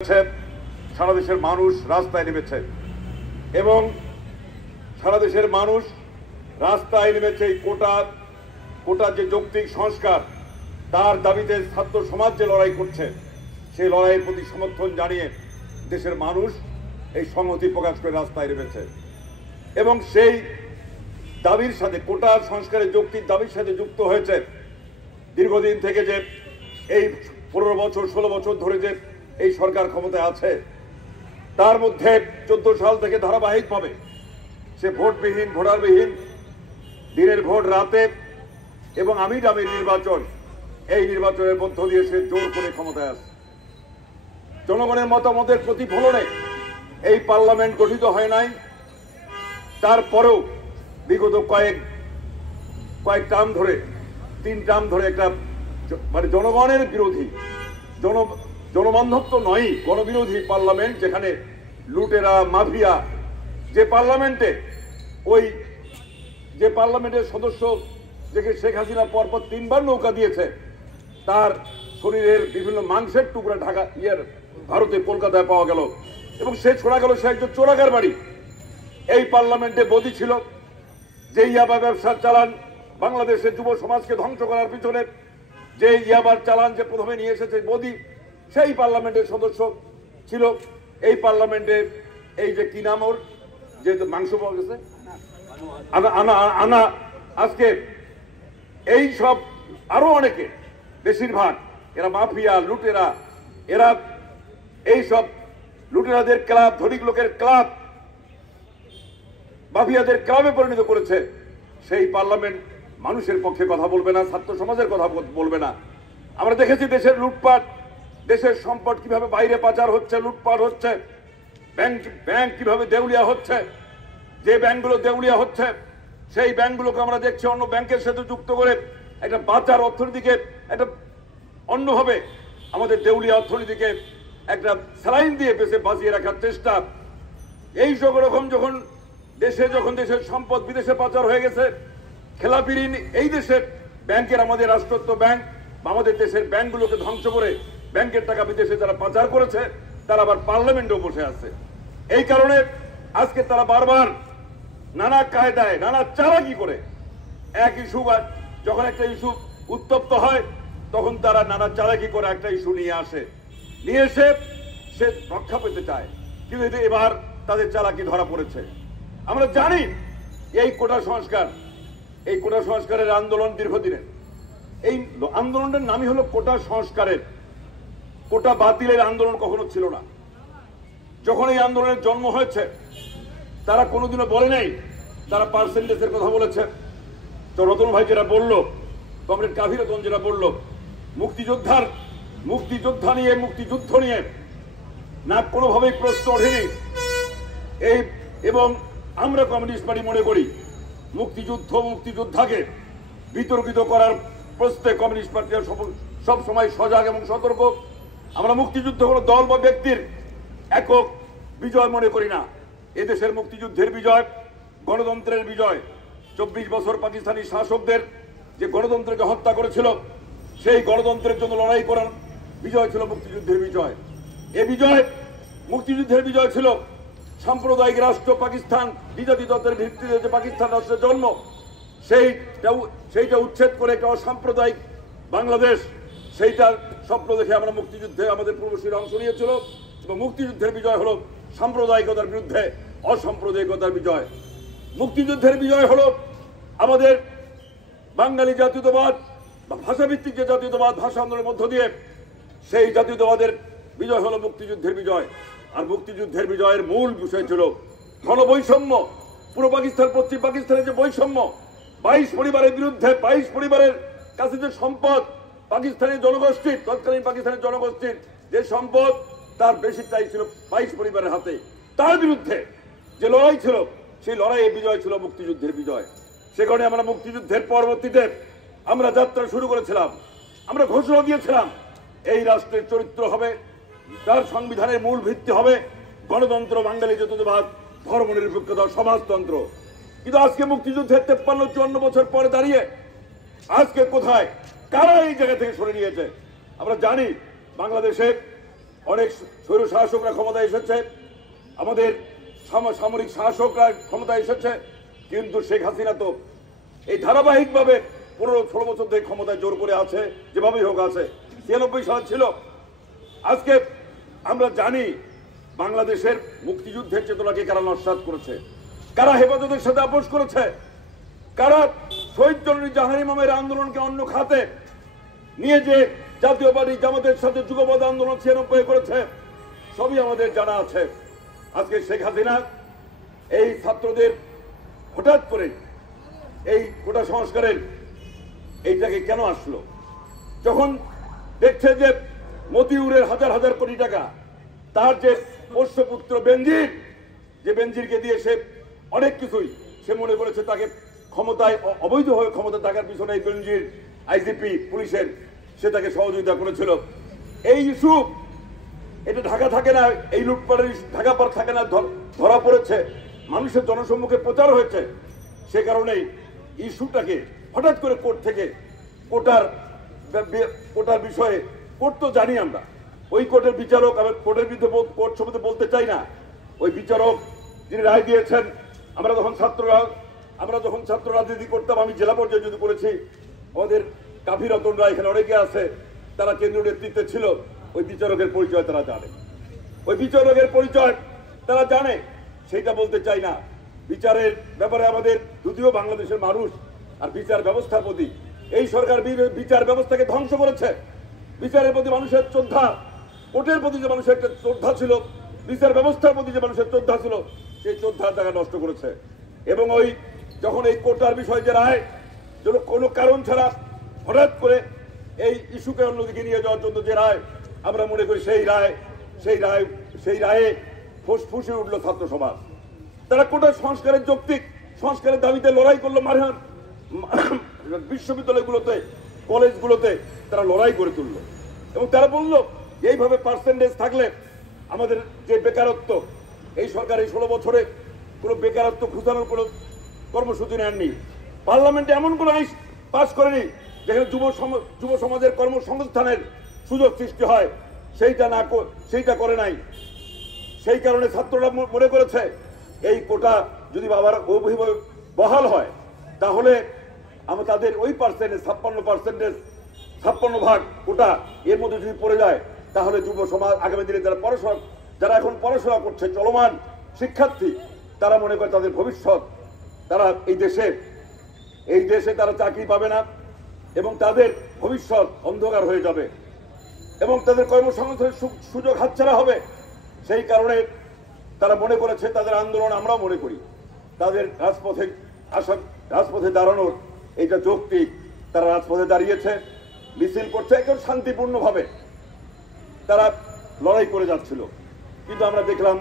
সারা দেশের মানুষ রাস্তায় নেমেছে এবং সারা দেশের মানুষ রাস্তায় নেমেছে এই কোটার যে যৌক্তিক সংস্কার তার দাবিতে ছাত্র সমাজ যে লড়াই করছে সেই লড়াইয়ের প্রতি সমর্থন জানিয়ে দেশের মানুষ এই সংহতি প্রকাশ করে রাস্তায় নেমেছে এবং সেই দাবির সাথে কোটার সংস্কারের যৌক্তিক দাবির সাথে যুক্ত হয়েছে দীর্ঘদিন থেকে যে এই 15 বছর 16 বছর ধরে যে এই সরকার ক্ষমতায় আছে তার মধ্যে 14 সাল থেকে ধারাবাহিকভাবে সে ভোটবিহীন ভোটারবিহীন দিনের ভোট রাতে এবং আমি দাবির নির্বাচন এই নির্বাচনের মধ্য দিয়ে সে জোর করে ক্ষমতায় আসে জনগণের মতামতের প্রতিফলনে এই পার্লামেন্ট গঠিত হয় নাই তারপরেও বিগত কয়েক টার্ম ধরে 3 টার্ম ধরে একটা মানে জনগণের বিরোধী জনবান্ধব তো নয় গণবিরোধী পার্লামেন্ট যেখানে লুটেরা মাফিয়া যে পার্লামেন্টের সদস্য যেকে শেখ হাসিনা পরপর 3 বার নৌকা দিয়েছে তার শরীরের বিভিন্ন মাংসের টুকরা ঢাকা ভারতে কলকাতায় পাওয়া গেল এবং সে ছোড়া গেল সে একজন চোরাকার বাড়ি এই পার্লামেন্টে বদি ছিল যে ইয়াবা ব্যবসার চালান বাংলাদেশের যুব সমাজকে ধ্বংস করার পিছনে যে ইয়াবার চালান যে প্রথমে নিয়ে এসেছে বদি সেই পার্লামেন্টের সদস্য ছিল এই পার্লামেন্টে এই যে কি নাম ওর যে মাংস পাওয়া গেছে আনা আজকে এই সব আরো অনেকে বেশিরভাগ এরা মাফিয়া লুটেরা এরা এই সব লুটেরাদের ক্লাব ধনিক লোকের ক্লাব মাফিয়াদের ক্লাবে পরিণত করেছে সেই পার্লামেন্ট মানুষের পক্ষে কথা বলবে না ছাত্র সমাজের কথা বলবে না আমরা দেখেছি দেশের লুটপাট দেশের সম্পদ কিভাবে বাইরে পাচার হচ্ছে লুটপাট হচ্ছে ব্যাংক কিভাবে দেউলিয়া হচ্ছে যে ব্যাংকগুলো দেউলিয়া হচ্ছে সেই ব্যাংকগুলোকে আমরা দেখছি অন্য ব্যাংকের সাথে যুক্ত করে একটা বাজার অর্থনীতিকে একটা অন্যভাবে আমাদের দেউলিয়া অর্থনীতিকে একটা স্যালাইন দিয়ে বেঁচে বাঁচিয়ে রাখার চেষ্টা এই সব রকম যখন দেশের সম্পদ বিদেশে পাচার হয়ে গেছে খেলাপি ঋণ এই দেশের ব্যাংকের আমাদের রাষ্ট্রত্ব ব্যাংক বা আমাদের দেশের ব্যাংকগুলোকে ধ্বংস করে ব্যাংকের টাকা বিদেশে যারা পাচার করেছে তারা আবার পার্লামেন্টেও বসে আছে এই কারণে আজকে তারা বারবার নানা কায়দায় নানা চালাকি করে এক ইস্যু যখন একটা ইস্যু উত্তপ্ত হয় তখন তারা নানা চালাকি করে একটা ইস্যু নিয়ে এসে সে রক্ষা পেতে চায় কিন্তু এবার তাদের চালাকি ধরা পড়েছে আমরা জানি এই কোটা সংস্কারের আন্দোলন দীর্ঘদিনের এই আন্দোলনের নামই হলো কোটা সংস্কারের কোটা বাতিলের আন্দোলন কখনো ছিল না যখন এই আন্দোলনের জন্ম হয়েছে তারা কোনোদিনও বলে নাই তারা পার্সেন্টেজের কথা বলেছে তো রতন ভাই যেটা বললো কমরেড কাভি রতন যেটা বললো মুক্তিযুদ্ধ নিয়ে না কোনোভাবেই প্রশ্ন ওঠেনি এবং আমরা কমিউনিস্ট পার্টি মনে করি মুক্তিযোদ্ধাকে বিতর্কিত করার প্রশ্নে কমিউনিস্ট পার্টি সব সময় সজাগ এবং সতর্ক আমরা মুক্তিযুদ্ধ কোনো দল বা ব্যক্তির একক বিজয় মনে করি না এদেশের মুক্তিযুদ্ধের বিজয় গণতন্ত্রের বিজয় 24 বছর পাকিস্তানি শাসকদের যে গণতন্ত্রকে হত্যা করেছিল সেই গণতন্ত্রের জন্য লড়াই করার বিজয় ছিল মুক্তিযুদ্ধের বিজয় এ বিজয় মুক্তিযুদ্ধের বিজয় ছিল সাম্প্রদায়িক রাষ্ট্র পাকিস্তান দ্বিজাতি তত্ত্বের ভিত্তিতে যে পাকিস্তান রাষ্ট্রের জন্ম সেইটা উচ্ছেদ করে একটা অসাম্প্রদায়িক বাংলাদেশ সেইটার স্বপ্ন দেখে আমরা মুক্তিযুদ্ধে আমাদের পূর্বসূরীরা অংশ নিয়েছিল এবং মুক্তিযুদ্ধের বিজয় হলো সাম্প্রদায়িকতার বিরুদ্ধে অসাম্প্রদায়িকতার বিজয় মুক্তিযুদ্ধের বিজয় হলো আমাদের বাঙালি জাতীয়তাবাদ বা ভাষাভিত্তিক যে জাতীয়তাবাদ ভাষা আন্দোলনের মধ্য দিয়ে সেই জাতীয়তাবাদের বিজয় হলো মুক্তিযুদ্ধের বিজয় আর মুক্তিযুদ্ধের বিজয়ের মূল বিষয় ছিল গণবৈষম্য পুরো পাকিস্তান পশ্চিম পাকিস্তানের যে বৈষম্য 22 পরিবারের বিরুদ্ধে 22 পরিবারের কাছে যে সম্পদ পাকিস্তানের জনগোষ্ঠীর তৎকালীন পাকিস্তানের জনগোষ্ঠীর যে সম্পদ তার বেশিরটাই ছিল 22 পরিবারের হাতে তার বিরুদ্ধে যে লড়াই ছিল সেই লড়াইয়ের বিজয় ছিল মুক্তিযুদ্ধের বিজয় সে কারণে আমরা মুক্তিযুদ্ধের পরবর্তীতে আমরা যাত্রা শুরু করেছিলাম আমরা ঘোষণা দিয়েছিলাম এই রাষ্ট্রের চরিত্র হবে তার সংবিধানের মূল ভিত্তি হবে গণতন্ত্র বাঙালি জাতীয়তাবাদ ধর্মনিরপেক্ষতা সমাজতন্ত্র কিন্তু আজকে মুক্তিযুদ্ধের 53-54 বছর পরে দাঁড়িয়ে আজকে কোথায় কারা এই জায়গা থেকে সরে নিয়েছে আমরা জানি বাংলাদেশে অনেক স্বৈর শাসকরা ক্ষমতায় এসেছে, আমাদের সামরিক শাসকরা ক্ষমতায় এসেছে, কিন্তু শেখ হাসিনা তো এই ধারাবাহিকভাবে 15-16 বছর ধরে ক্ষমতায় জোর করে আছে, যেভাবেই হোক আছে। 93 সাল ছিল। আজকে আমরা জানি বাংলাদেশের মুক্তিযুদ্ধের চেতনাকে কারা নস্যাৎ করেছে, কারা হেফাজতের সাথে আপোষ করেছে, কারা শহীদ জননী জাহান ইমামের আন্দোলনকে অন্য খাতে নিয়ে যে জাতীয়বাদী জামাতের সাথে যুগপৎ আন্দোলন 96 করেছে, সবই আমাদের জানা আছে। আজকে শেখ হাসিনা এই ছাত্রদের হঠাৎ করে এই কোটা সংস্কারের এইটাকে কেন আসলো, যখন দেখছে যে মতিউরের হাজার হাজার কোটি টাকা, তার যে পোষ্যপুত্র বেনজির, যে বেনজিরকে দিয়ে সে অনেক কিছুই সে মনে করেছে তাকে ক্ষমতায় অবৈধভাবে ক্ষমতা থাকার পিছনে এই বেনজির আইজিপি পুলিশের সে তাকে সহযোগিতা করেছিল। এই ইস্যু এটা ঢাকা থাকে না, এই লুটপাটের ঢাকা পার থাকে না, ধরা পড়েছে, মানুষের জনসম্মুখে প্রচার হয়েছে। সে কারণেই ইস্যুটাকে হঠাৎ করে কোর্ট থেকে কোটার বিষয়ে, কোর্ট তো জানি আমরা, ওই কোর্টের বিচারক, আমি কোর্টের বিরুদ্ধে কোর্ট সম্বন্ধে বলতে চাই না, ওই বিচারক যিনি রায় দিয়েছেন, আমরা যখন ছাত্র রাজনীতি করতাম, আমি জেলা পর্যায়ে যদি করেছি, আমাদের কাফি রতনরা এখানে অনেকে আছে, তারা কেন্দ্রীয় নেতৃত্বে ছিল, ওই বিচারকের পরিচয় তারা জানে, ওই বিচারকের পরিচয় তারা জানে, সেইটা বলতে চাই না। বিচারের ব্যাপারে আমাদের যদিও বাংলাদেশের মানুষ আর বিচার ব্যবস্থার প্রতি, এই সরকার বিচার ব্যবস্থাকে ধ্বংস করেছে। বিচারের প্রতি মানুষের শ্রদ্ধা, কোর্টের প্রতি যে মানুষের একটা শ্রদ্ধা ছিল, বিচার ব্যবস্থার প্রতি যে মানুষের শ্রদ্ধা ছিল, সেই শ্রদ্ধার জায়গা নষ্ট করেছে। এবং ওই যখন এই কোটার বিষয় যে রায়, কোনো কারণ ছাড়া হঠাৎ করে এই ইস্যুকে অন্যদিকে নিয়ে যাওয়ার জন্য যে রায়, আমরা মনে করি সেই রায়ে ফুসফুসে উঠল ছাত্র সমাজ। তারা কোটা সংস্কারের যৌক্তিক সংস্কারের দাবিতে লড়াই করলো, বিশ্ববিদ্যালয়গুলোতে, কলেজগুলোতে তারা লড়াই করে তুললো, এবং তারা বলল এইভাবে পার্সেন্টেজ থাকলে আমাদের যে বেকারত্ব, এই সরকার এই 16 বছরে কোনো বেকারত্ব ঘুচানোর কোনো কর্মসূচি নেননি। পার্লামেন্টে এমন কোনো আইন পাশ করেনি যেখানে যুব সমাজের কর্মসংস্থানের সুযোগ সৃষ্টি হয়, সেইটা করে নাই। সেই কারণে ছাত্ররা মনে করেছে এই কোটা যদি আবার বহাল হয়, তাহলে আমরা তাদের ওই পার্সেন্টেজ 56% কোটা এর মধ্যে যদি পড়ে যায়, তাহলে যুব সমাজ আগামী দিনে যারা এখন পড়াশোনা করছে, চলমান শিক্ষার্থী, তারা মনে করে তাদের ভবিষ্যৎ, তারা এই দেশে তারা চাকরি পাবে না, এবং তাদের ভবিষ্যৎ অন্ধকার হয়ে যাবে, এবং তাদের কর্মসংস্থানের সুযোগ হাতছাড়া হবে। সেই কারণে তারা মনে করেছে, তাদের আন্দোলন আমরাও মনে করি, তাদের রাজপথে দাঁড়ানোর এইটা যৌক্তিক। তারা রাজপথে দাঁড়িয়েছে, মিছিল করছে, একদম শান্তিপূর্ণভাবে তারা লড়াই করে যাচ্ছিল। কিন্তু আমরা দেখলাম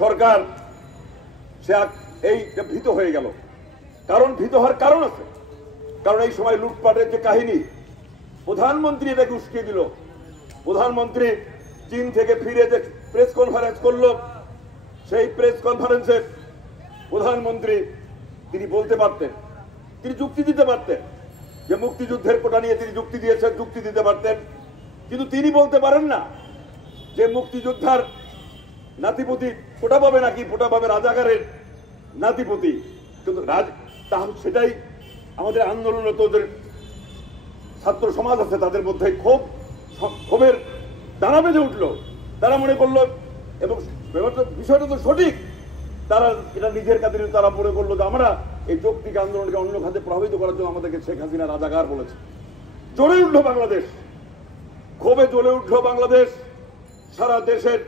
সরকার এইটা ভীত হয়ে গেল। কারণ ভীত হওয়ার কারণ আছে, কারণ এই সময় লুটপাটের যে কাহিনী, প্রধানমন্ত্রী এটাকে উস্কিয়ে দিল। প্রধানমন্ত্রী চীন থেকে ফিরে যে প্রেস কনফারেন্স করলো, সেই প্রেস কনফারেন্সে প্রধানমন্ত্রী তিনি বলতে পারতেন, তিনি যুক্তি দিতে পারতেন, যে মুক্তিযুদ্ধের কোটা নিয়ে তিনি যুক্তি দিয়েছেন, যুক্তি দিতে পারতেন, কিন্তু তিনি বলতে পারেন না যে মুক্তিযোদ্ধার নাতিপতি কোটা পাবে নাকি, কোটা পাবে রাজাকারের নাতিপতি। কিন্তু সেটাই আমাদের আন্দোলনরত ছাত্র সমাজ আছে, তাদের মধ্যে ক্ষোভের দানা বেঁধে উঠলো। তারা মনে করলো, এবং বিষয়টা তো সঠিক, তারা এটা নিজের কাছে তারা মনে করলো যে আমরা এই যৌক্তিক আন্দোলনকে অন্য খাতে প্রভাবিত করার জন্য আমাদেরকে শেখ হাসিনা রাজাকার বলেছে। জ্বলে উঠলো বাংলাদেশ, ক্ষোভে জ্বলে উঠলো বাংলাদেশ। সারা দেশের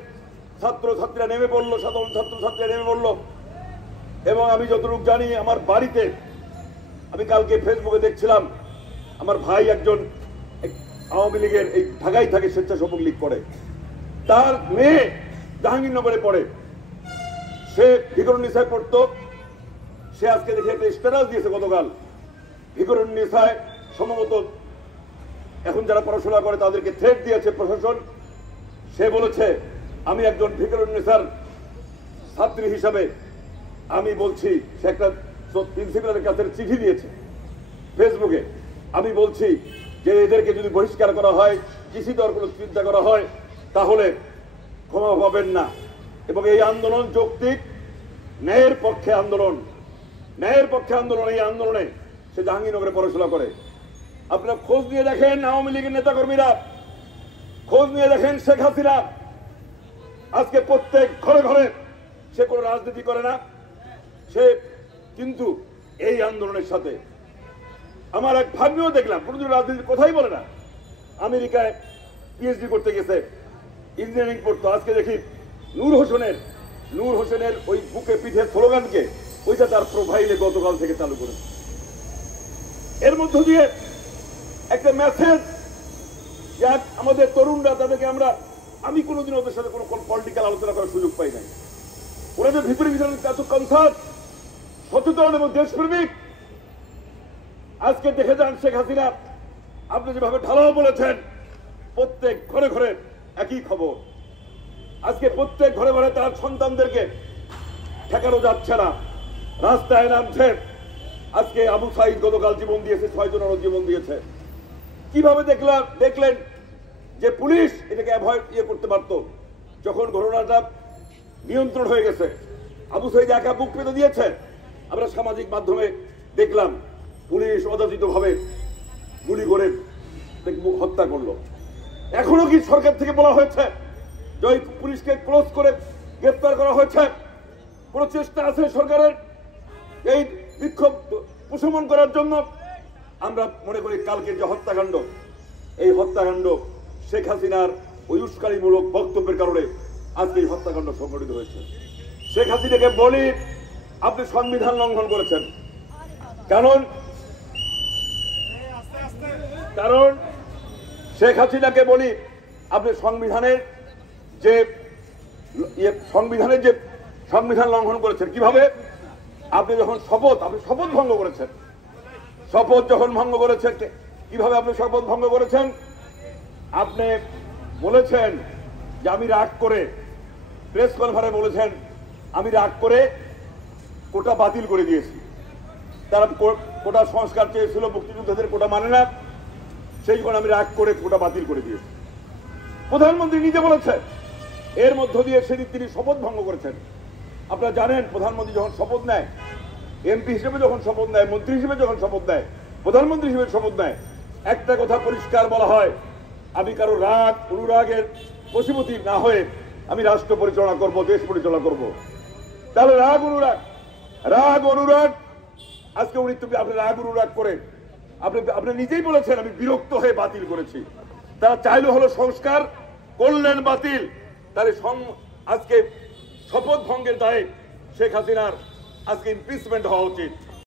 ছাত্রছাত্রীরা নেমে পড়লো, সাধারণ ছাত্রছাত্রীরা নেমে পড়লো। এবং আমি যতটুকু জানি, আমার বাড়িতে, আমি কালকে ফেসবুকে দেখছিলাম, আমার ভাই একজন আওয়ামী লীগের এই ঢাকায় থাকে, স্বেচ্ছাসেবক লীগ করে, তার মেয়ে জাহাঙ্গীরনগরে পড়ে, সে ভিকরুন্নিসায় পড়তো। সে আজকে দেখে একটা স্ট্যাটাস দিয়েছে গতকাল, ভিকরুন্নিসায় সম্ভবত এখন যারা পড়াশোনা করে তাদেরকে থ্রেট দিয়েছে প্রশাসন। সে বলেছে, আমি একজন ভিকরুন্নিসার ছাত্রী হিসাবে আমি বলছি, সে একটা প্রিন্সিপালের কাছে চিঠি দিয়েছে ফেসবুকে, আমি বলছি যে এদেরকে যদি বহিষ্কার করা হয়, কৃষি দর কোনো চিন্তা করা হয়, তাহলে ক্ষমা পাবেন না। এবং এই আন্দোলন যৌক্তিক, ন্যায়ের পক্ষে আন্দোলন, ন্যায়ের পক্ষে আন্দোলন। এই আন্দোলনে সে জাহাঙ্গীরনগরে পড়াশোনা করে। আপনারা খোঁজ নিয়ে দেখেন আওয়ামী লীগের নেতাকর্মীরা, খোঁজ নিয়ে দেখেন শেখ হাসিনা আজকে প্রত্যেক ঘরে ঘরে, সে কোনো রাজনীতি করে না, সে কিন্তু এই আন্দোলনের সাথে। আমার এক ভাগ্নেও দেখলাম কোনোদিন রাজনীতির কথাই বলে না, আমেরিকায় পিএইচডি করতে গেছে, ইঞ্জিনিয়ারিং পড়তো। আজকে দেখি নূর হোসেনের ওই বুকে পিঠে স্লোগানকে ওইটা তার প্রোফাইলে গতকাল থেকে চালু করেছে। এর মধ্য দিয়ে একটা মেসেজ, যে আমাদের তরুণরা, তাদেরকে আমি কোনোদিন ওদের সাথে কোনো পলিটিক্যাল আলোচনা করার সুযোগ পাই নাই। ওরা যে ভিতরে ভিতরে এত কনসার্ট, সচেতন এবং দেশপ্রেমিক। আজকে দেখে যান শেখ হাসিনা, আপনি যেভাবে ঢালাও বলেছেন, প্রত্যেক ঘরে ঘরে একই খবর। আজকে প্রত্যেক ঘরে ঘরে তার সন্তানদেরকে ঠেকানো যাচ্ছে না, রাস্তায় নামছে। আজকে আবু সাইদ গতকাল জীবন দিয়েছে, 6 জন আরো জীবন দিয়েছে। কিভাবে দেখলেন যে পুলিশ এটাকে অ্যাভয়েড করতে পারত। যখন ঘটনাটা নিয়ন্ত্রণ হয়ে গেছে, আবু সাইদ একা বুক পেতে দিয়েছে। আমরা সামাজিক মাধ্যমে দেখলাম পুলিশ অযাচিতভাবে গুলি করে হত্যা করলো। এখনো কি সরকার থেকে বলা হয়েছে যে ওই পুলিশকে ক্লোজ করে গ্রেপ্তার করা হয়েছে? কোন চেষ্টা আছে সরকারের এই বিক্ষোভ প্রশমন করার জন্য? আমরা মনে করি কালকে যে হত্যাকাণ্ড, এই হত্যাকাণ্ড শেখ হাসিনার ওই উস্কানিমূলক বক্তব্যের কারণে আজকে এই হত্যাকাণ্ড সংঘটিত হয়েছে। শেখ হাসিনাকে বলি, আপনি সংবিধান লঙ্ঘন করেছেন। কারণ শেখ হাসিনাকে বলি, আপনি সংবিধানের যে সংবিধান লঙ্ঘন করেছেন। কিভাবে? আপনি যখন শপথ ভঙ্গ করেছেন, শপথ যখন ভঙ্গ করেছেন, কিভাবে আপনি শপথ ভঙ্গ করেছেন? আপনি বলেছেন যে আমি রাগ করে, প্রেস কনফারেন্সে বলেছেন আমি রাগ করে কোটা বাতিল করে দিয়েছি। তারা কোটা সংস্কার চেয়েছিল, মুক্তিযোদ্ধাদের কোটা মানে না, সেই কারণে আমি রাগ করে কোটা বাতিল করে দিয়েছি। প্রধানমন্ত্রী নিজে বলেছেন। এর মধ্য দিয়ে সেদিন তিনি শপথ ভঙ্গ করেছেন। আপনারা জানেন, প্রধানমন্ত্রী যখন শপথ নেয়, এমপি হিসেবে যখন শপথ নেয়, মন্ত্রী হিসেবে যখন শপথ নেয়, প্রধানমন্ত্রী হিসেবে শপথ নেয়, একটা কথা পরিষ্কার বলা হয়, আমি কারো রাগ অনুরাগের বশীভূত না হয়ে আমি রাষ্ট্র পরিচালনা করব, দেশ পরিচালনা করব। তাহলে রাগ অনুরাগ আজকে উনি আপনি রাগ অনুরাগ করে আপনি নিজেই বলেছেন আমি বিরক্ত হয়ে বাতিল করেছি। তারা চাইলে হলো সংস্কার, করলেন বাতিল। তাহলে আজকে শপথ ভঙ্গের দায়ে শেখ হাসিনার আজকে ইমপিচমেন্ট হওয়া উচিত।